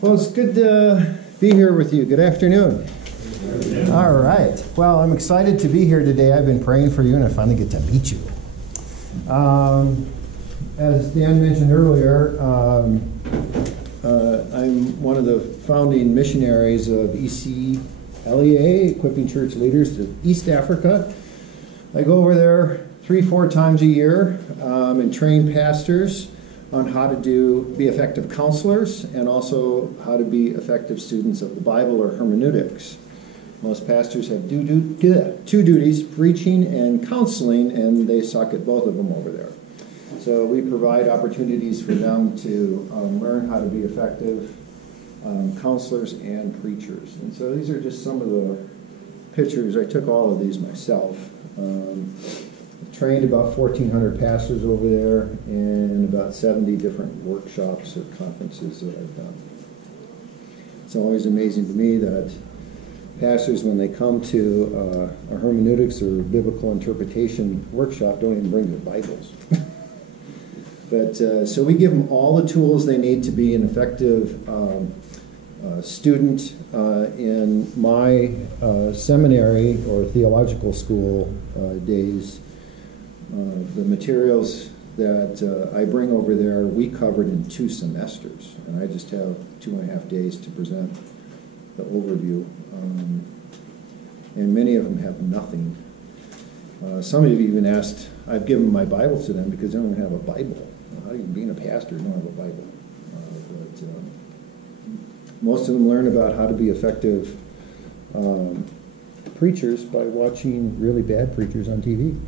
Well, it's good to be here with you. Good afternoon. All right. Well, I'm excited to be here today. I've been praying for you, and I finally get to meet you. As Dan mentioned earlier, I'm one of the founding missionaries of ECLEA, Equipping Church Leaders to East Africa. I go over there 3-4 times a year and train pastors on how to be effective counselors and also how to be effective students of the Bible or hermeneutics. Most pastors have two duties, preaching and counseling, and they suck at both of them over there. So we provide opportunities for them to learn how to be effective counselors and preachers. And so these are just some of the pictures. I took all of these myself. Trained about 1,400 pastors over there and about 70 different workshops or conferences that I've done. It's always amazing to me that pastors, when they come to a hermeneutics or biblical interpretation workshop, don't even bring their Bibles. But so we give them all the tools they need to be an effective student. In my seminary or theological school days, the materials that I bring over there, we covered in 2 semesters, and I just have 2.5 days to present the overview. And many of them have nothing. Some of you even asked, I've given my Bible to them because they don't even have a Bible. How do you, being a pastor, don't have a Bible? But most of them learn about how to be effective preachers by watching really bad preachers on TV.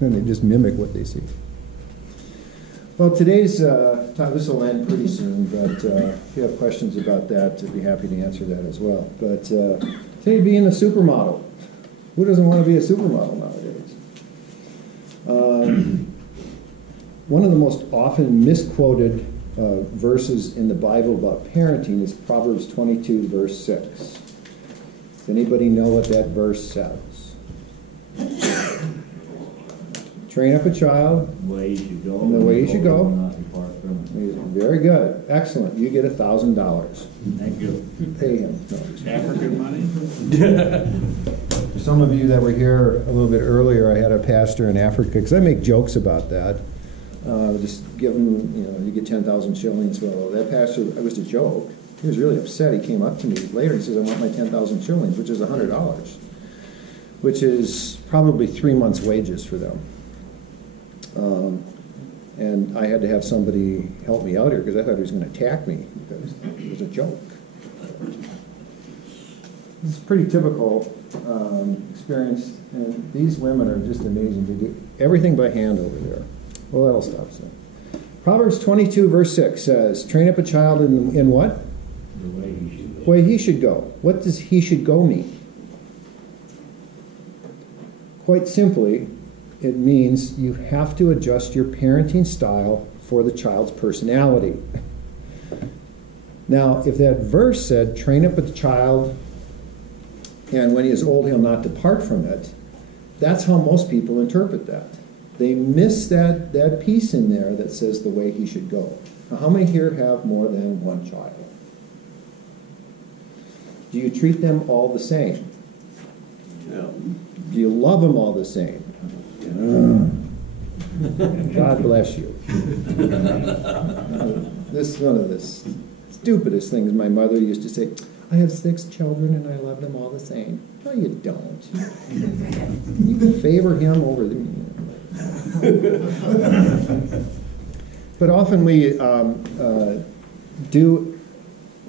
And they just mimic what they see. Well, today's time, this will end pretty soon, but if you have questions about that, I'd be happy to answer that as well. But today, being a supermodel. Who doesn't want to be a supermodel nowadays? One of the most often misquoted verses in the Bible about parenting is Proverbs 22, verse 6. Does anybody know what that verse says? Train up a child in the way you should go. In the way you should go. Not depart from it. Very good. Excellent. You get $1,000. Thank you. Pay him. No. African money? For some of you that were here a little bit earlier, I had a pastor in Africa, because I make jokes about that. Just give him, you get 10,000 shillings. Well, that pastor, it was a joke. He was really upset. He came up to me later. He says, I want my 10,000 shillings, which is $100, which is probably 3 months' wages for them. And I had to have somebody help me out here because I thought he was going to attack me because it was a joke. This is pretty typical experience, and these women are just amazing. They do everything by hand over there. Well, that'll stop soon. Proverbs 22, verse 6 says, train up a child in what? The way he should go. The way he should go. What does he should go mean? Quite simply, it means you have to adjust your parenting style for the child's personality. Now, if that verse said, train up a child, and when he is old, he'll not depart from it, that's how most people interpret that. They miss that piece in there that says the way he should go. Now, how many here have more than one child? Do you treat them all the same? No. Do you love them all the same? God bless you. This is one of the stupidest things my mother used to say. I have 6 children and I love them all the same. No, you don't. You favor him over them. But often we do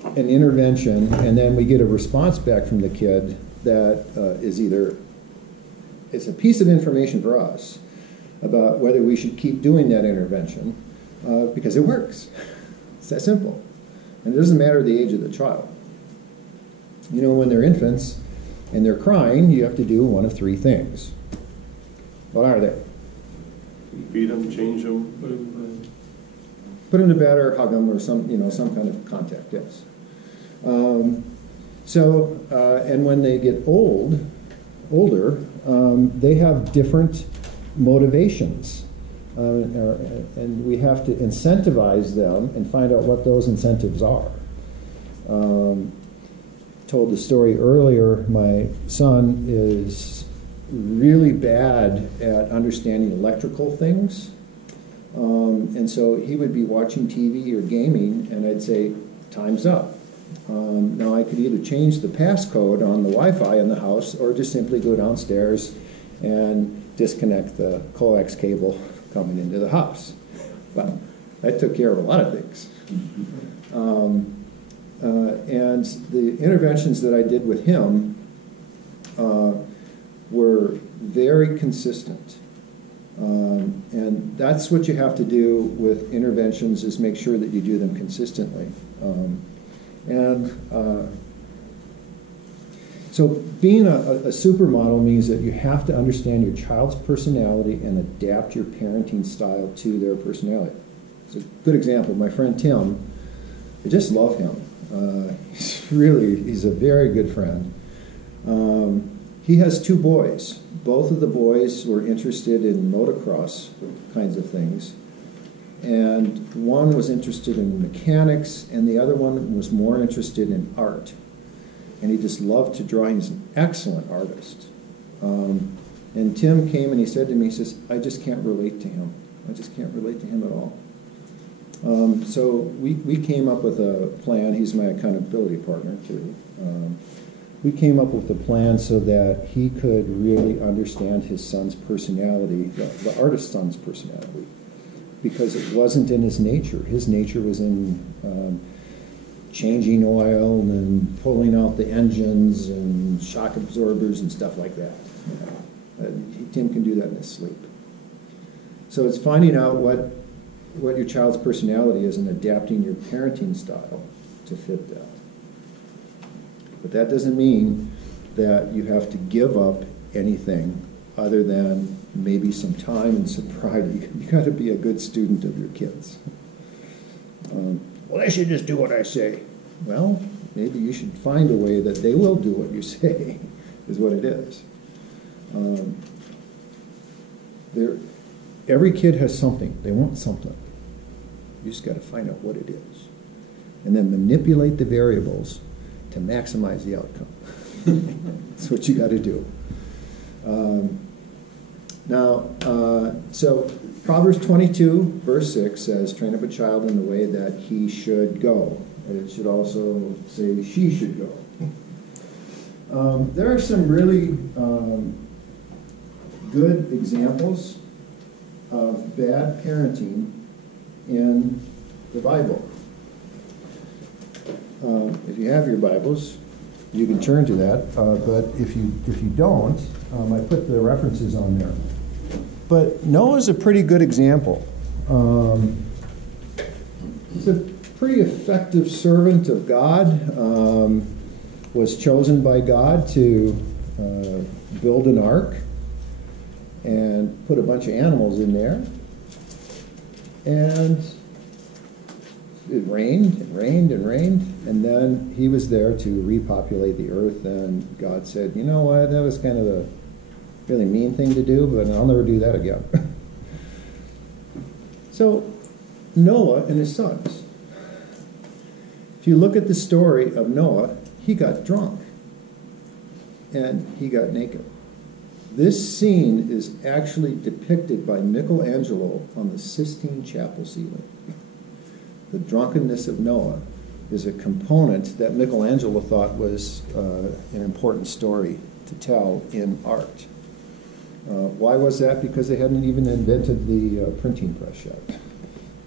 an intervention and then we get a response back from the kid that is either it's a piece of information for us about whether we should keep doing that intervention because it works. It's that simple. And it doesn't matter the age of the child. When they're infants and they're crying, you have to do one of 3 things. What are they? Feed them, change them. Put them to bed or hug them or some kind of contact, yes. And when they get older, they have different motivations. And we have to incentivize them and find out what those incentives are. Told the story earlier, my son is really bad at understanding electrical things. And so he would be watching TV or gaming, and I'd say, time's up. Now I could either change the passcode on the Wi-Fi in the house or just simply go downstairs and disconnect the coax cable coming into the house. Well, that took care of a lot of things. And the interventions that I did with him were very consistent. And that's what you have to do with interventions, is make sure that you do them consistently. So being a supermodel means that you have to understand your child's personality and adapt your parenting style to their personality. It's a good example. My friend Tim, I just love him. He's a very good friend. He has 2 boys. Both of the boys were interested in motocross kinds of things. And one was interested in mechanics, and the other one was more interested in art. And he just loved to draw. He's an excellent artist. And Tim came and he said to me, he says, I just can't relate to him. I just can't relate to him at all. So we came up with a plan. He's my accountability partner, too. We came up with a plan so that he could really understand his son's personality, the artist's son's personality, because it wasn't in his nature. His nature was in changing oil and pulling out the engines and shock absorbers and stuff like that. Tim can do that in his sleep. So it's finding out what your child's personality is and adapting your parenting style to fit that. But that doesn't mean that you have to give up anything other than maybe some time and sobriety. You got to be a good student of your kids. Well, they should just do what I say. Well, maybe you should find a way that they will do what you say, is what it is. Every kid has something. They want something. You just got to find out what it is. And then manipulate the variables to maximize the outcome. That's what you got to do. So Proverbs 22, verse 6 says, train up a child in the way that he should go. It should also say she should go. There are some really good examples of bad parenting in the Bible. If you have your Bibles, you can turn to that. But if you don't, I put the references on there. But Noah's a pretty good example. He's a pretty effective servant of God. Was chosen by God to build an ark and put a bunch of animals in there. And it rained and rained and rained, and then he was there to repopulate the earth, and God said, you know what, that was kind of a really mean thing to do, but I'll never do that again. So Noah and his sons. If you look at the story of Noah, he got drunk and he got naked. This scene is actually depicted by Michelangelo on the Sistine Chapel ceiling. The drunkenness of Noah is a component that Michelangelo thought was an important story to tell in art. Why was that? Because they hadn't even invented the printing press yet.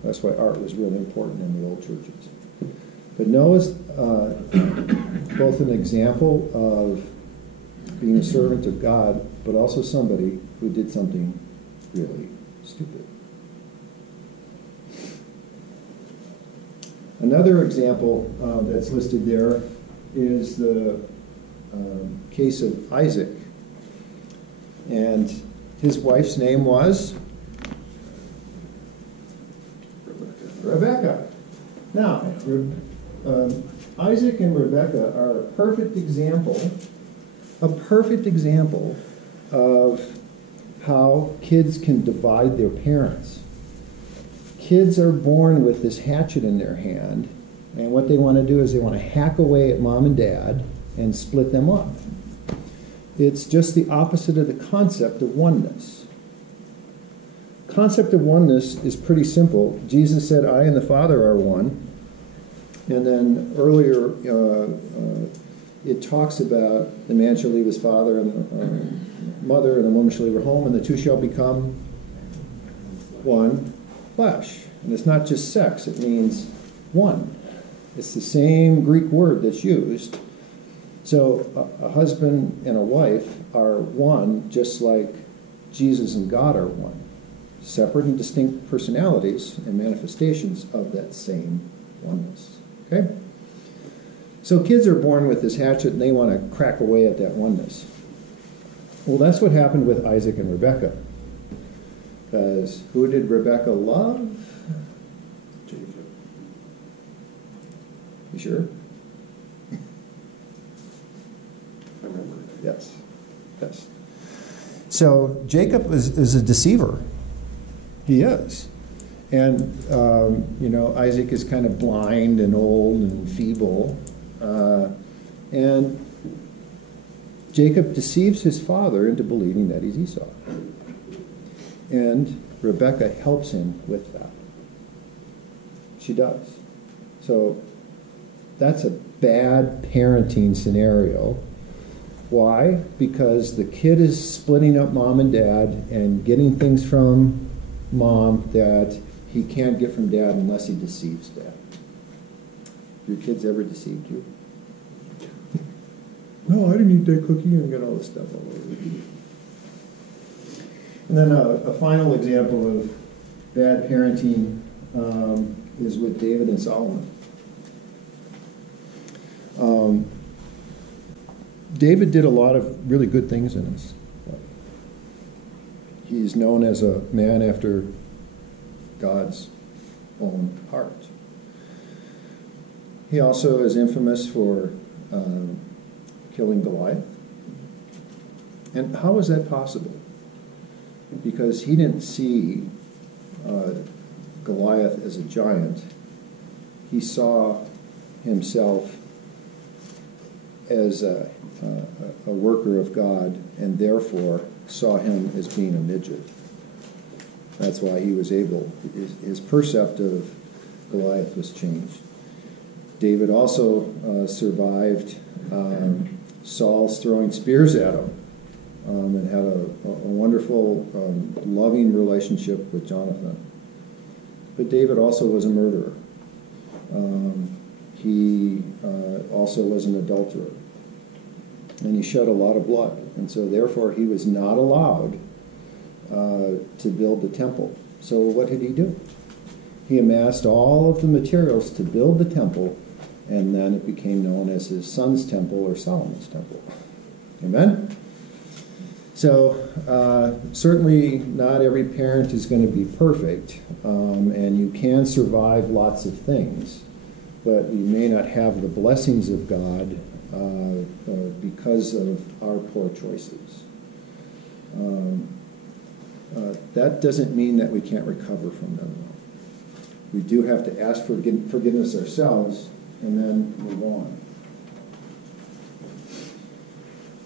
That's why art was really important in the old churches. But Noah's both an example of being a servant of God, but also somebody who did something really stupid. Another example that's listed there is the case of Isaac. And his wife's name was? Rebecca. Now, Isaac and Rebecca are a perfect example of how kids can divide their parents. Kids are born with this hatchet in their hand, And what they want to do is they want to hack away at mom and dad and split them up. It's just the opposite of the concept of oneness. Concept of oneness is pretty simple. Jesus said, I and the Father are one. And then earlier, it talks about the man shall leave his father and mother, and the woman shall leave her home, and the two shall become one flesh. And it's not just sex, it means one. It's the same Greek word that's used. So a husband and a wife are one, just like Jesus and God are one. Separate and distinct personalities and manifestations of that same oneness. Okay? So kids are born with this hatchet and they want to crack away at that oneness. Well, that's what happened with Isaac and Rebekah. Because who did Rebekah love? Jacob. You sure? I remember. Yes. Yes. So Jacob is a deceiver. He is. And, Isaac is kind of blind and old and feeble. And Jacob deceives his father into believing that he's Esau. And Rebekah helps him with that. She does. So that's a bad parenting scenario. Why? Because the kid is splitting up mom and dad and getting things from mom that he can't get from dad unless he deceives dad. Your kids ever deceived you? No, I didn't eat that cookie, and got all this stuff all over you. And then a final example of bad parenting is with David and Solomon. David did a lot of really good things in his life. He's known as a man after God's own heart. He also is infamous for killing Goliath. And how is that possible? Because he didn't see Goliath as a giant. He saw himself as a worker of God, and therefore saw him as being a midget. That's why he was able, his percept of Goliath was changed. David also survived Saul's throwing spears at him and had a wonderful, loving relationship with Jonathan. But David also was a murderer. He also was an adulterer. And he shed a lot of blood. And so therefore he was not allowed to build the temple. So what did he do? He amassed all of the materials to build the temple, and then it became known as his son's temple or Solomon's temple. Amen? So certainly not every parent is going to be perfect, and you can survive lots of things, but you may not have the blessings of God because of our poor choices. That doesn't mean that we can't recover from them, though. We do have to ask for forgiveness ourselves and then move on.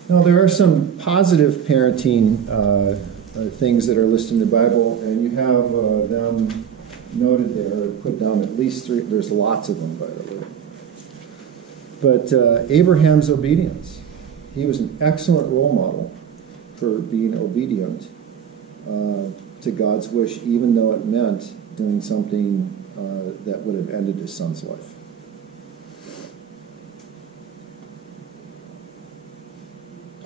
Now, there are some positive parenting things that are listed in the Bible, and you have them noted there, put down at least 3. There's lots of them, by the way. But Abraham's obedience. He was an excellent role model for being obedient to God's wish, even though it meant doing something that would have ended his son's life.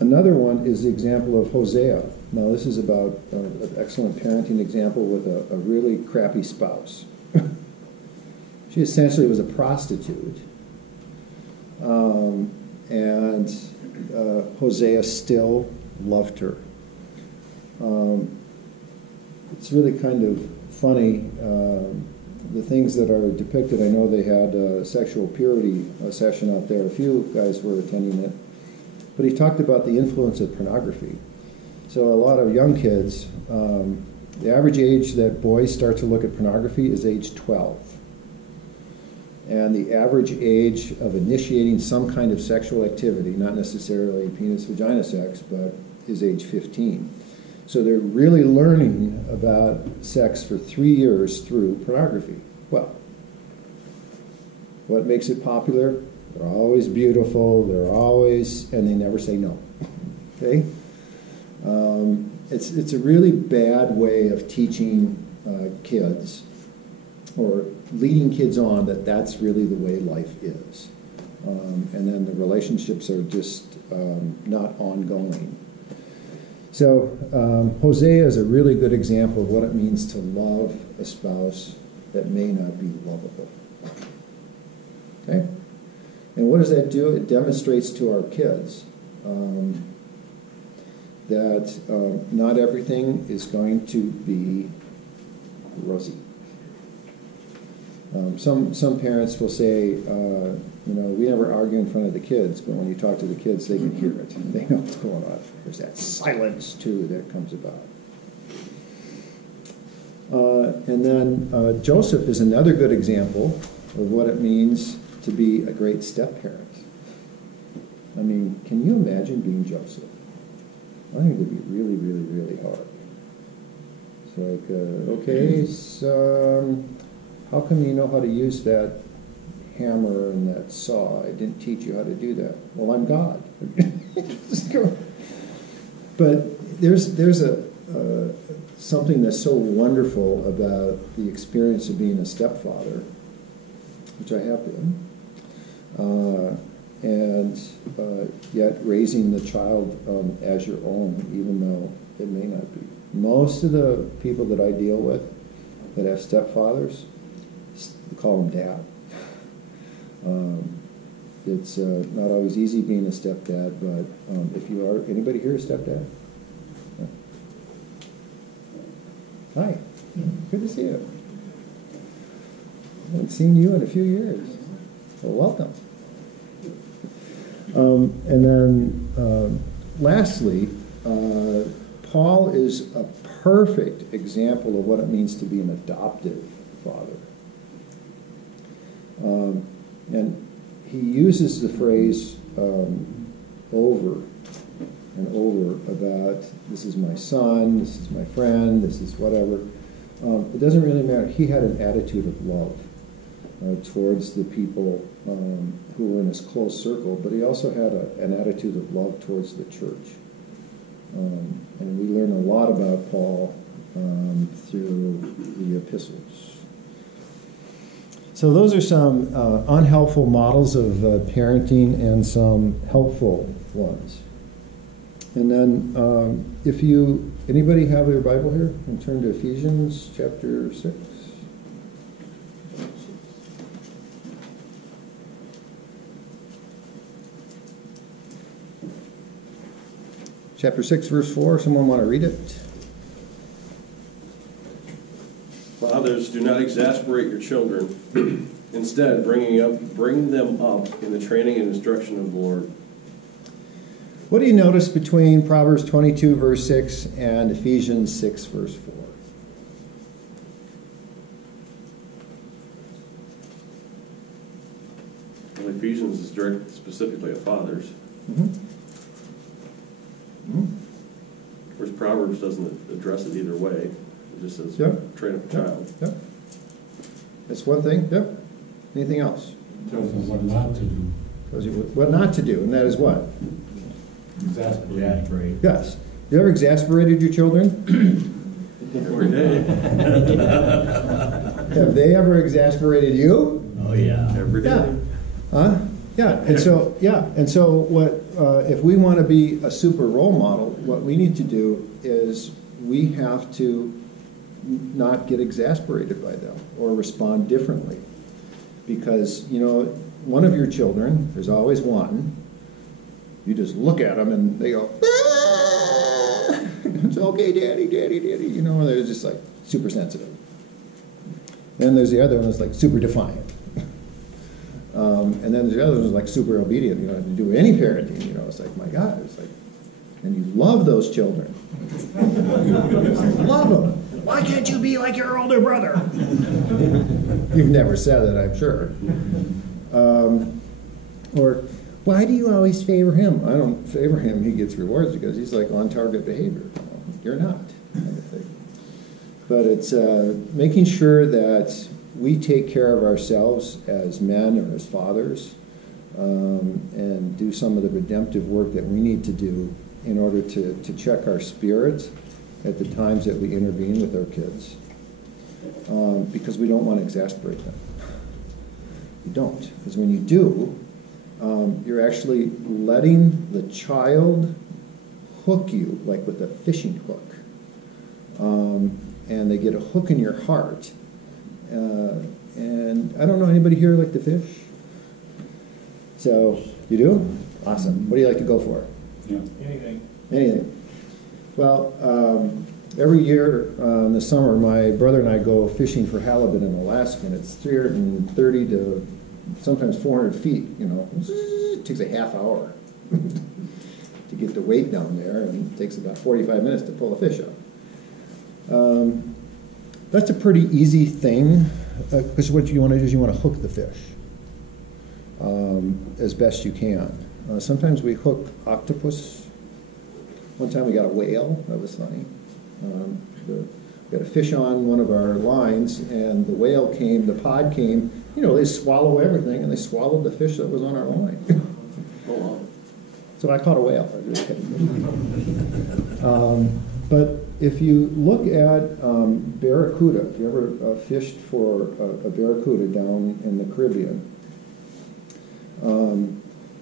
Another one is the example of Hosea. Now, this is about an excellent parenting example with a really crappy spouse. She essentially was a prostitute. And Hosea still loved her. It's really kind of funny, the things that are depicted. I know they had a sexual purity session out there. A few guys were attending it. But he talked about the influence of pornography. So a lot of young kids, the average age that boys start to look at pornography is age 12. And the average age of initiating some kind of sexual activity, not necessarily penis-vagina sex, but is age 15. So they're really learning about sex for 3 years through pornography. Well, what makes it popular? They're always beautiful, and they never say no. Okay? It's a really bad way of teaching kids, or leading kids on that that's really the way life is. And then the relationships are just not ongoing. So Hosea is a really good example of what it means to love a spouse that may not be lovable. Okay? And what does that do? It demonstrates to our kids that not everything is going to be rosy. Some parents will say, we never argue in front of the kids, but when you talk to the kids, they can hear it. They know what's going on. There's that silence, too, that comes about. And then Joseph is another good example of what it means to be a great step-parent. I mean, can you imagine being Joseph? I think it would be really, really, really hard. It's like, okay, so how come you know how to use that hammer and that saw? I didn't teach you how to do that. Well, I'm God. But there's something that's so wonderful about the experience of being a stepfather, which I have been, and yet raising the child as your own, even though it may not be. Most of the people that I deal with that have stepfathers, we call them dad. It's not always easy being a stepdad, but if you are, anybody here a stepdad? Yeah. Hi, good to see you. I haven't seen you in a few years. Well, welcome. And then lastly, Paul is a perfect example of what it means to be an adoptive father. And he uses the phrase over and over about, this is my son, this is my friend, this is whatever. It doesn't really matter. He had an attitude of love towards the people who were in his close circle, but he also had an attitude of love towards the church. And we learn a lot about Paul through the epistles. So those are some unhelpful models of parenting and some helpful ones. And then anybody have their Bible here? And turn to Ephesians chapter 6. Chapter 6, verse 4. Someone want to read it? Fathers, do not exasperate your children. Instead, bring them up in the training and instruction of the Lord. What do you notice between Proverbs 22, verse 6 and Ephesians 6, verse 4? Well, Ephesians is directed specifically at fathers. Mm-hmm. Mm-hmm. Whereas Proverbs doesn't address it either way. It just says, train up a child. Yep. That's one thing. Yep. Anything else? Tells us what not to do. Tells you what not to do, and that is what? Exasperate. Yes. You ever exasperated your children? Every day. Have they ever exasperated you? Oh, yeah. Every day. Yeah. Huh? Yeah. And so what if we want to be a super role model, what we need to do is we have to not get exasperated by them or respond differently. Because, one of your children, there's always one, you just look at them and they go, ah! It's okay, daddy, and they're just like super sensitive. Then there's the other one that's like super defiant. And then there's the other one that's like super obedient. You don't have to do any parenting. It's like, my God, it's like, and you love those children. Love them. Why can't you be like your older brother? You've never said it, I'm sure. Or, why do you always favor him? I don't favor him. He gets rewards because he's like on-target behavior. You're not, kind of thing. But it's making sure that we take care of ourselves as men or as fathers, and do some of the redemptive work that we need to do in order to check our spirit at the times that we intervene with our kids, because we don't want to exasperate them. You don't, because when you do, you're actually letting the child hook you, like with a fishing hook, and they get a hook in your heart. And I don't know anybody here like to fish? So, you do? Awesome. What do you like to go for? Yeah. Anything. Well, every year in the summer, my brother and I go fishing for halibut in Alaska, and it's 330 to sometimes 400 feet, you know. It takes a half hour to get the weight down there, and it takes about 45 minutes to pull a fish up. That's a pretty easy thing, because what you want to do is you want to hook the fish as best you can. Sometimes we hook octopus. One time we got a whale. That was funny. We got a fish on one of our lines, and the whale came, the pod came. You know, they swallow everything, and they swallowed the fish that was on our line. Oh, wow. So I caught a whale. But if you look at barracuda, if you ever fished for a barracuda down in the Caribbean,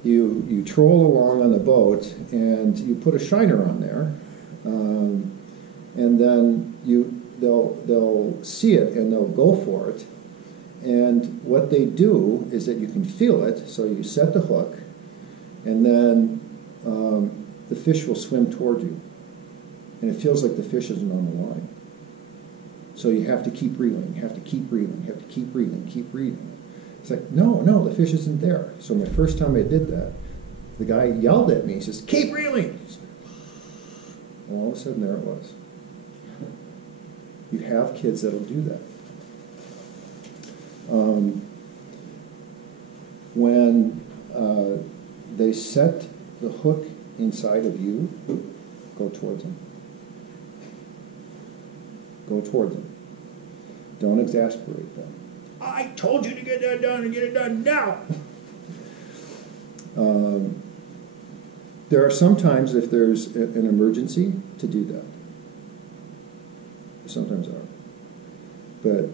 you troll along on the boat and you put a shiner on there, and then they'll see it and they'll go for it. And what they do is that you can feel it, so you set the hook, and then the fish will swim toward you. And it feels like the fish isn't on the line. So you have to keep reeling, you have to keep reeling, you have to keep reeling, keep reeling. It's like, no, the fish isn't there. So my first time I did that, the guy yelled at me, he says, keep reeling. And all of a sudden there it was. You have kids that'll do that. When they set the hook inside of you, go towards them. Go towards them. Don't exasperate them. I told you to get that done and get it done now. There are some times, if there's an emergency, to do that. There sometimes are. But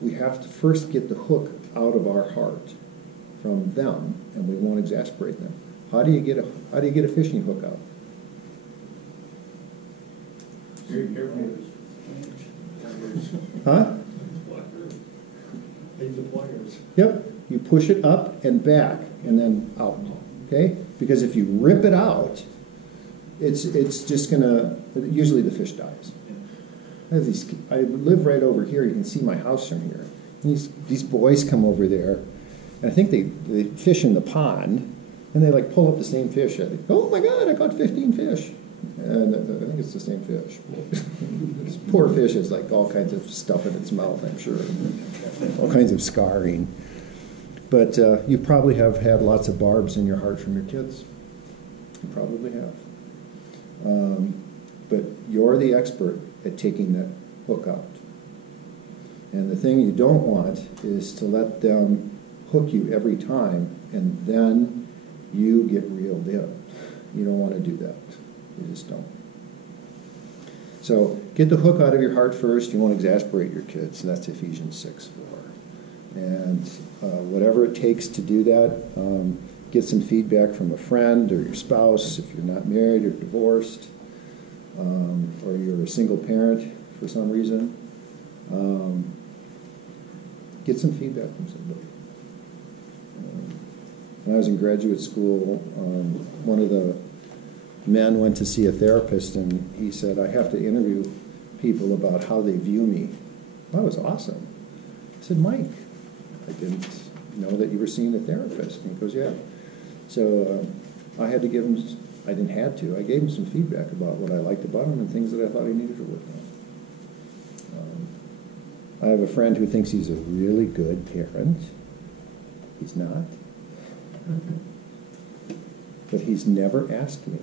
we have to first get the hook out of our heart from them, and we won't exasperate them. How do you get a fishing hook out? Very careful. Huh? Leave the pliers. Yep. You push it up and back and then out. Okay? Because if you rip it out, it's just gonna, usually the fish dies. I live right over here. You can see my house from here. These boys come over there, and I think they fish in the pond, and they like pull up the same fish. I think, oh my God, I caught 15 fish. And I think it's the same fish. This poor fish has like all kinds of stuff in its mouth, I'm sure. All kinds of scarring. But you probably have had lots of barbs in your heart from your kids. You probably have. But you're the expert at taking that hook out. And the thing you don't want is to let them hook you every time, and then you get reeled in. You don't want to do that. You just don't. So get the hook out of your heart first. You won't exasperate your kids. And that's Ephesians 6:4. And whatever it takes to do that, get some feedback from a friend or your spouse if you're not married or divorced, or you're a single parent for some reason. Get some feedback from somebody. When I was in graduate school, one of the men went to see a therapist, and he said, I have to interview people about how they view me. That was awesome. I said, Mike, I didn't know that you were seeing a therapist. And he goes, yeah. So I had to give him I didn't have to. I gave him some feedback about what I liked about him and things that I thought he needed to work on. I have a friend who thinks he's a really good parent. He's not. But he's never asked me.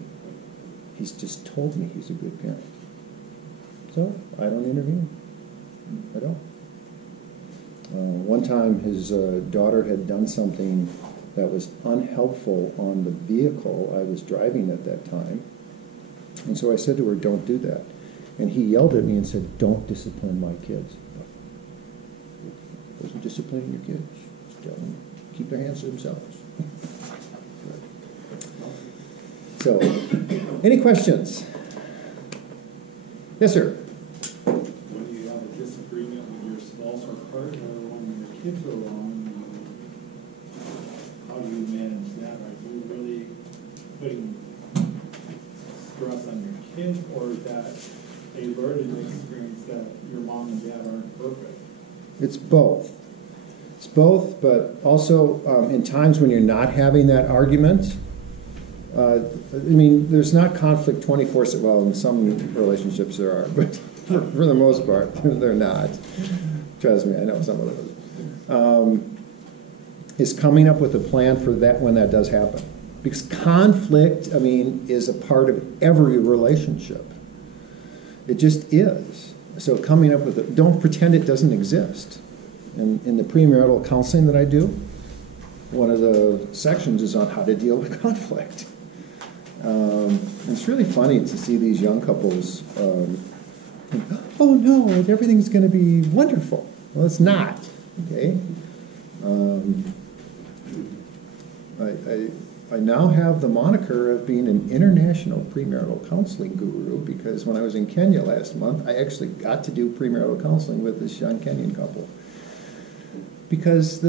He's just told me he's a good parent. So I don't intervene. I don't. One time his daughter had done something that was unhelpful on the vehicle I was driving at that time. And so I said to her, don't do that. And he yelled at me and said, don't discipline my kids. I wasn't disciplining your kids. Just tell them, keep their hands to themselves. So, any questions? Yes, sir. When you have a disagreement with your spouse or partner, when your kids are around, how do you manage that? Are you really putting stress on your kids, or is that a learning experience that your mom and dad aren't perfect? It's both. It's both, but also in times when you're not having that argument, I mean, there's not conflict 24/7. Well, in some relationships there are, but for the most part, they're not. Trust me, I know some of those. Is coming up with a plan for that when that does happen. Because conflict, I mean, is a part of every relationship. It just is. So coming up with it, don't pretend it doesn't exist. And in the premarital counseling that I do, one of the sections is on how to deal with conflict. It's really funny to see these young couples think, oh no, everything's going to be wonderful. Well, it's not, okay? I now have the moniker of being an international premarital counseling guru because when I was in Kenya last month, I actually got to do premarital counseling with this young Kenyan couple. Because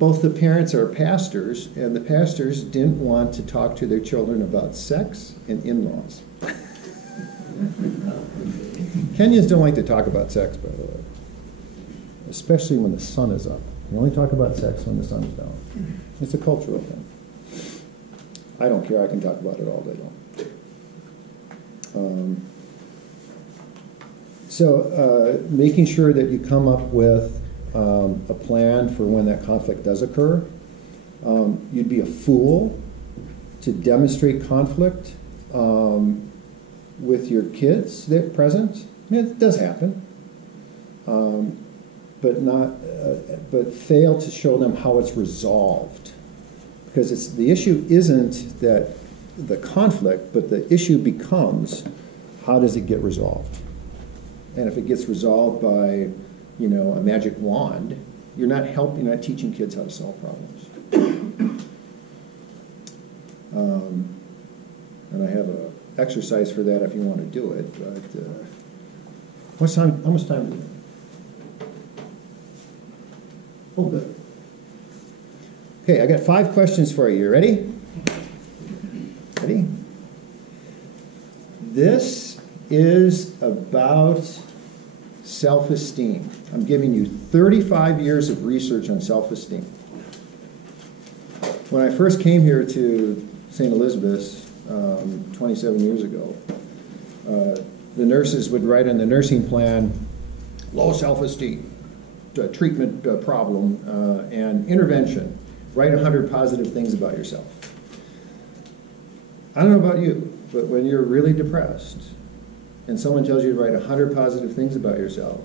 both the parents are pastors, and the pastors didn't want to talk to their children about sex and in-laws. Kenyans don't like to talk about sex, by the way, especially when the sun is up. You only talk about sex when the sun is down. It's a cultural thing. I don't care. I can talk about it all day long. So making sure that you come up with a plan for when that conflict does occur. You'd be a fool to demonstrate conflict with your kids that are present. I mean, it does happen, but fail to show them how it's resolved, because the issue isn't that the conflict, but the issue becomes how does it get resolved. And if it gets resolved by a magic wand, you're not helping, you're not teaching kids how to solve problems. And I have an exercise for that if you want to do it. But how much time do we have? Oh, good. Okay, I got 5 questions for you. You ready? Ready? This is about self-esteem. I'm giving you 35 years of research on self-esteem. When I first came here to St. Elizabeth's 27 years ago, the nurses would write on the nursing plan, low self-esteem, treatment problem, and intervention. Write 100 positive things about yourself. I don't know about you, but when you're really depressed and someone tells you to write 100 positive things about yourself,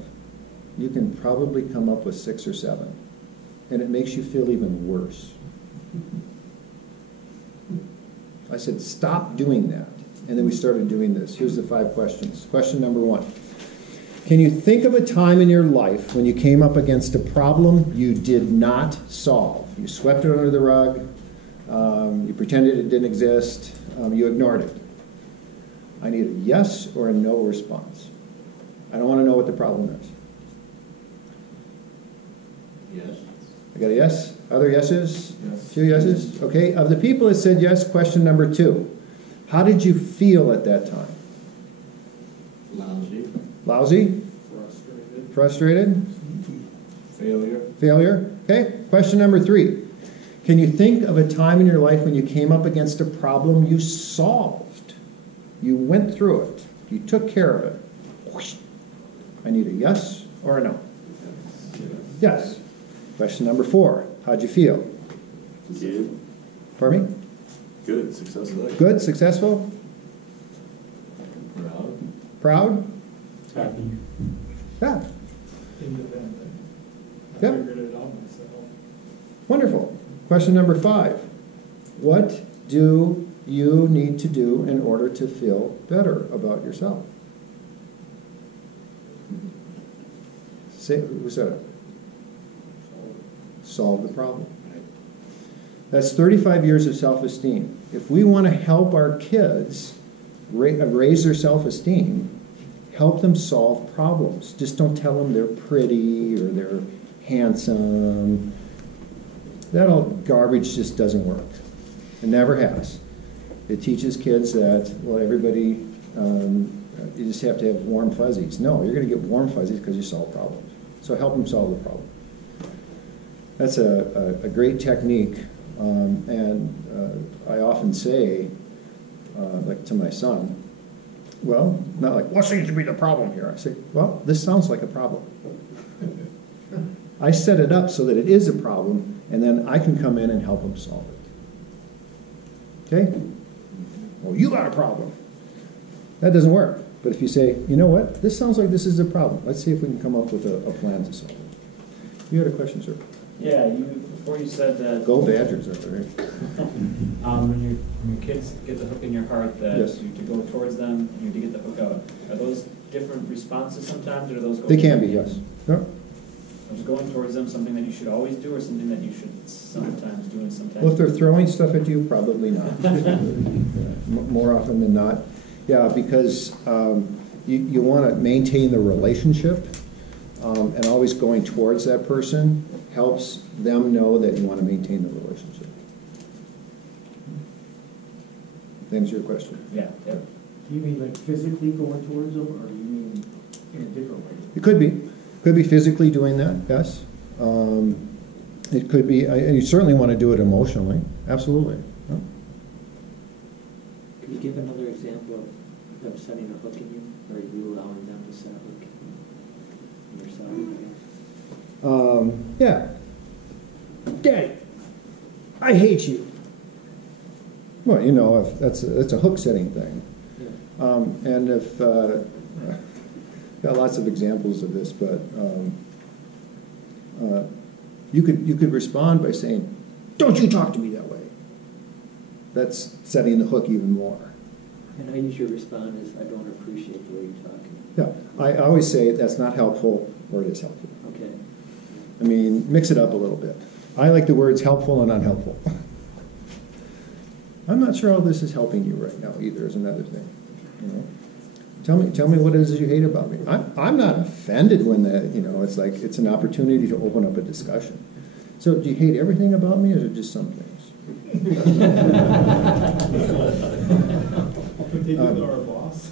you can probably come up with 6 or 7. And it makes you feel even worse. I said, stop doing that. And then we started doing this. Here's the 5 questions. Question number 1. Can you think of a time in your life when you came up against a problem you did not solve? You swept it under the rug. You pretended it didn't exist. You ignored it. I need a yes or a no response. I don't want to know what the problem is. Yes. I got a yes? Other yeses? Yes. 2 yeses? Okay. Of the people that said yes, question number 2. How did you feel at that time? Lousy. Lousy? Frustrated. Frustrated? Failure. Failure? Okay. Question number 3. Can you think of a time in your life when you came up against a problem you solved? You went through it. You took care of it. Whoosh. I need a yes or a no. Yes. Question number 4. How'd you feel? Good. Pardon me? Good. Successful. Good? Successful? Proud? Happy. Yeah. Independent. I Yep. figured it out myself. Wonderful. Question number 5. What do you need to do in order to feel better about yourself? Say, who said it? Solve the problem. That's 35 years of self-esteem. If we want to help our kids raise their self-esteem, help them solve problems. Just don't tell them they're pretty or they're handsome. That all garbage just doesn't work. It never has. It teaches kids that, well, everybody, you just have to have warm fuzzies. No, you're going to get warm fuzzies because you solve problems. So help them solve the problem. That's a great technique. And I often say, like to my son, well, not like, what seems to be the problem here? I say, well, this sounds like a problem. I set it up so that it is a problem, and then I can come in and help him solve it. Okay? Well, you got a problem. That doesn't work. But if you say, you know what, this sounds like this is a problem. Let's see if we can come up with a plan to solve it. You had a question, sir? Yeah, before you said that. Go Badgers, that's right. When your kids get the hook in your heart that Yes. you to go towards them, you to get the hook out. Are those different responses sometimes, or are those? They can be, yes. No? Is going towards them something that you should always do, or something that you should sometimes do and sometimes? Well, if they're throwing stuff at you, probably not. More often than not. Yeah, because you want to maintain the relationship, and always going towards that person helps them know that you want to maintain the relationship. Answer your question. Yeah. Do you mean like physically going towards them, or do you mean in a different way? It could be. Could be physically doing that, yes. It could be, and you certainly want to do it emotionally. Absolutely. Yeah. Could you give another example of them setting a hook in you, or you allowing them to set a hook in yourself, I guess? Yeah. Daddy, I hate you. Well, you know, if that's a hook setting thing. Yeah. And if got lots of examples of this, but you could respond by saying, "Don't you talk to me that way." That's setting the hook even more. And I usually respond as, I don't appreciate the way you're talking. Yeah, I always say that's not helpful, or it is helpful. Okay. I mean, mix it up a little bit. I like the words helpful and unhelpful. I'm not sure how this is helping you right now either, is another thing. You know? Tell me what it is you hate about me. I'm not offended when it's like it's an opportunity to open up a discussion. So do you hate everything about me, or is it just some things? Could they do to our boss?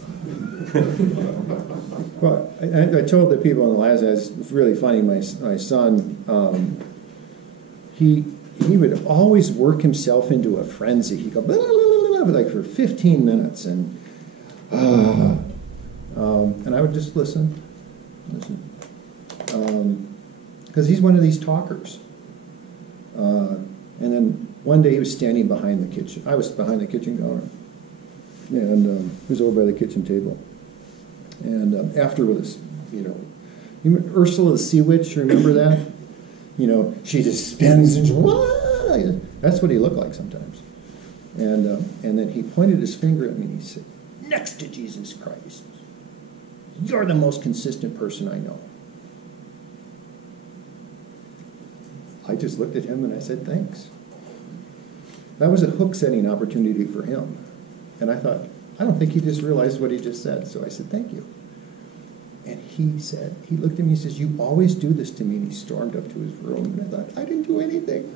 Well, I told the people in the last, it's really funny, my son, he would always work himself into a frenzy. He'd go, blah, blah, blah, blah, like for 15 minutes, and I would just listen. Because he's one of these talkers. And then one day he was standing behind the kitchen. I was behind the kitchen counter. And he was over by the kitchen table. And after this, Ursula the Sea Witch, remember that? She just spins and that's what he looked like sometimes. And then he pointed his finger at me and he said, "Next to Jesus Christ, you're the most consistent person I know." I just looked at him and I said, "Thanks." That was a hook-setting opportunity for him. And I thought, I don't think he just realized what he just said. So I said, "Thank you." And he looked at me and says, "You always do this to me." And he stormed up to his room. And I thought, I didn't do anything.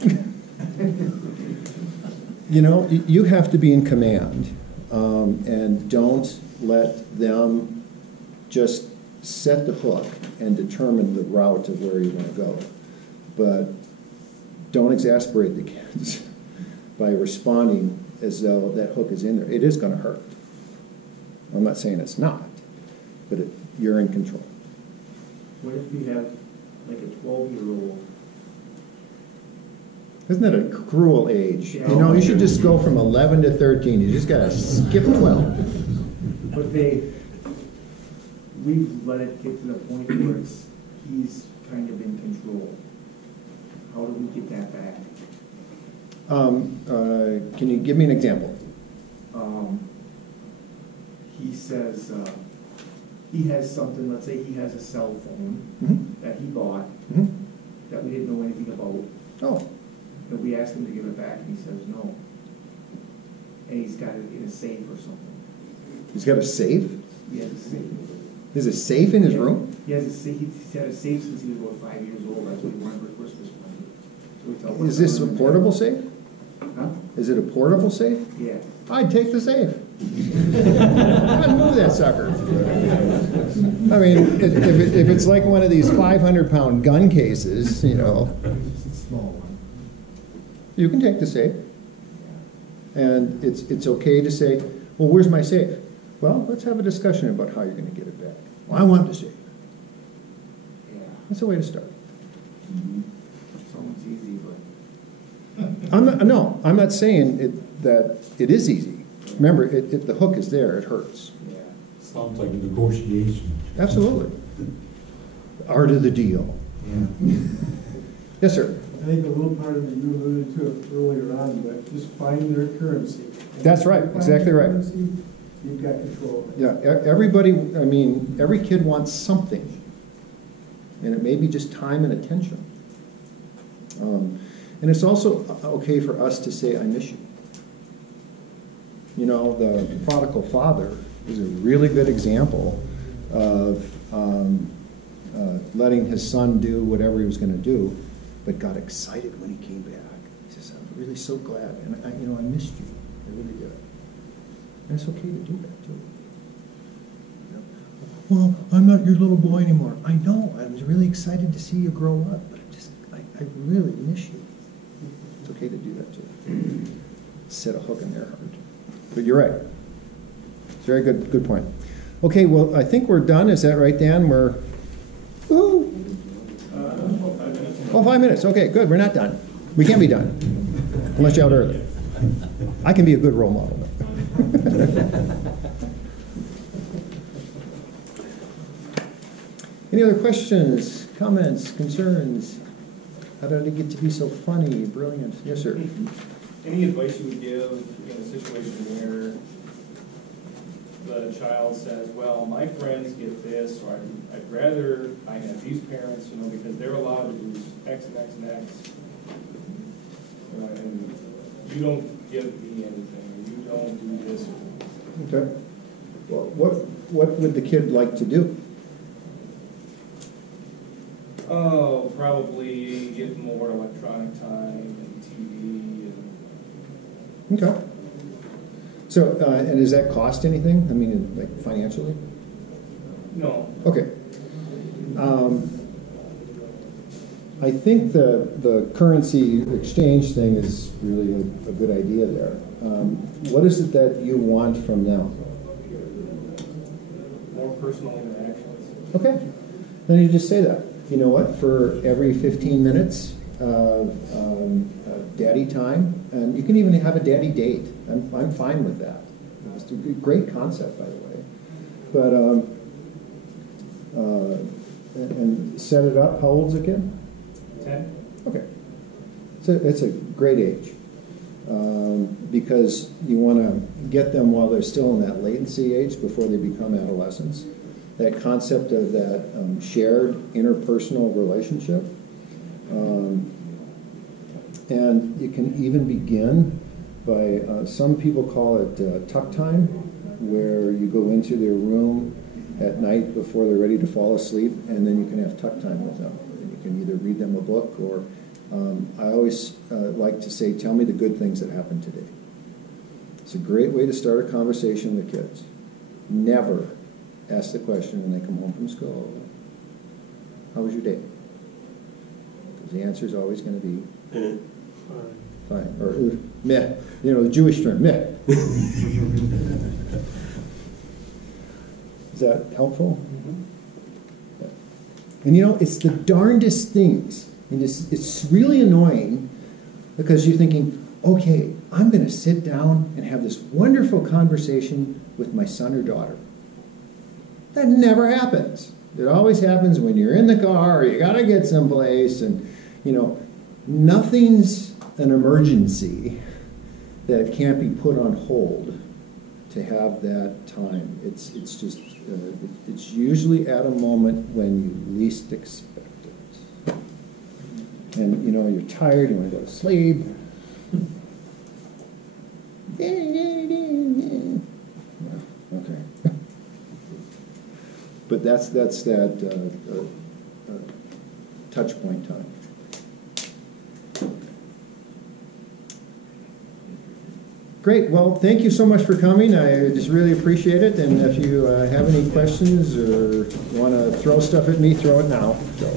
You have to be in command. And don't let them just set the hook and determine the route of where you want to go. But don't exasperate the kids by responding as though that hook is in there. It is going to hurt. I'm not saying it's not, but you're in control. What if you have like a 12-year-old? Isn't that a cruel age? Yeah. You know, you should just go from 11 to 13. You just got to skip 12. But we've let it get to the point where he's kind of in control. How do we get that back? Can you give me an example? He says he has something, let's say he has a cell phone Mm-hmm. that he bought Mm-hmm. that we didn't know anything about. Oh, And we asked him to give it back, and he says no. And he's got it in a safe or something. he's got a safe? He has a safe. There's a safe in his room? He has a safe. He's had a safe since he was about 5 years old. That's what he wanted for Christmas present. So we tell him, Is this a portable safe? Huh? Is it a portable safe? Yeah. I'd take the safe. I'd move that sucker. I mean, if it's like one of these 500-pound gun cases, you know, It's a small one. you can take the safe. And it's okay to say, well, where's my safe? Well, let's have a discussion about how you're going to get it back. Well, I want the safe. Yeah. That's a way to start. Sounds easy, but I'm not saying that it is easy. Remember, the hook is there, it hurts. yeah. Sounds like a negotiation. Absolutely. Art of the deal. Yeah. Yes, sir. I think a little part of it, you alluded to it earlier on, but just find their currency. That's right, If you find exactly their right. currency, you've got control of it. Yeah, everybody, I mean, every kid wants something. And it may be just time and attention. And it's also okay for us to say, I miss you. You know, the prodigal father is a really good example of letting his son do whatever he was going to do, but got excited when he came back. He says, I'm really so glad, and I missed you. I really did. And it's okay to do that too. Well, I'm not your little boy anymore. I know. I was really excited to see you grow up, but I really miss you. It's okay to do that too. Set a hook in their heart. But you're right. It's a very good point. Okay, well, I think we're done. Is that right, Dan? Woo! Oh, 5 minutes. Okay, good. We're not done. We can't be done unless you're out early. I can be a good role model. Any other questions, comments, concerns? How did it get to be so funny, brilliant? Yes, sir. Any advice you would give in a situation where the child says, well, my friends get this, or I'd rather I have these parents, because they're allowed to do X and X and X, and you don't give me anything, or you don't do this. Okay. Well, what would the kid like to do? Oh, probably get more electronic time and TV and Okay. So, and does that cost anything? I mean, like financially? no. Okay. I think the currency exchange thing is really a good idea there. What is it that you want from them? More personal interactions. Okay. Then you just say that. You know what? For every 15 minutes of daddy time, and you can even have a daddy date. I'm fine with that. It's a great concept, by the way. But and set it up. How old's the kid? 10. Okay. So it's a great age because you want to get them while they're still in that latency age before they become adolescents. That concept of that shared interpersonal relationship. And you can even begin by, some people call it tuck time, where you go into their room at night before they're ready to fall asleep, and then you can have tuck time with them. And you can either read them a book or, I always like to say, tell me the good things that happened today. It's a great way to start a conversation with kids. Never ask the question when they come home from school, how was your day? Because the answer is always going to be Eh. Fine, or meh, you know, the Jewish term, meh. Is that helpful? Yeah. And you know, it's the darndest things. And it's really annoying because you're thinking, okay, I'm going to sit down and have this wonderful conversation with my son or daughter. That never happens. It always happens when you're in the car or you got to get someplace, and, you know, nothing's an emergency that can't be put on hold to have that time. It's just, it's usually at a moment when you least expect it. And, you know, you're tired, you want to go to sleep. Okay. But that's that touch point time. Great. Well, thank you so much for coming. I just really appreciate it. And if you have any questions or want to throw stuff at me, throw it now. So.